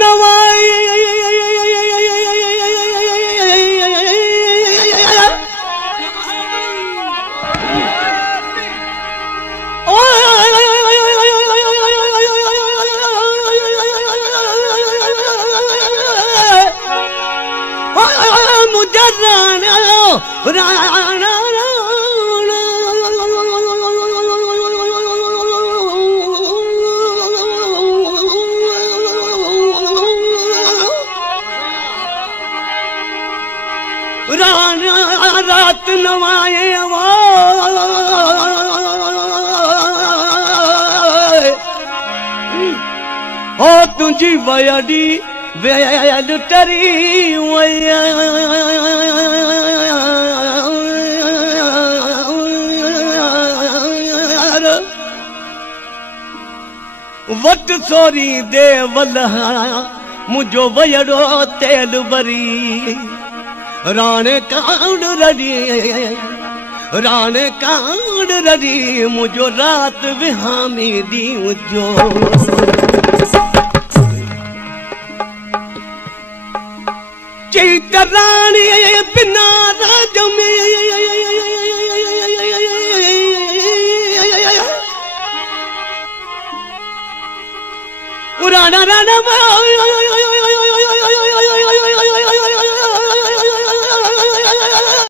नवाई मुझे राना रात नवाए हो तुझी वयडी वेल टरी वट सोरी दे वल्हा मुझो वयड़ो तेल बरी राणे कांड रड़ी मुझो रात विहामी दी जो चीत रानी बिना राज में राणा राणा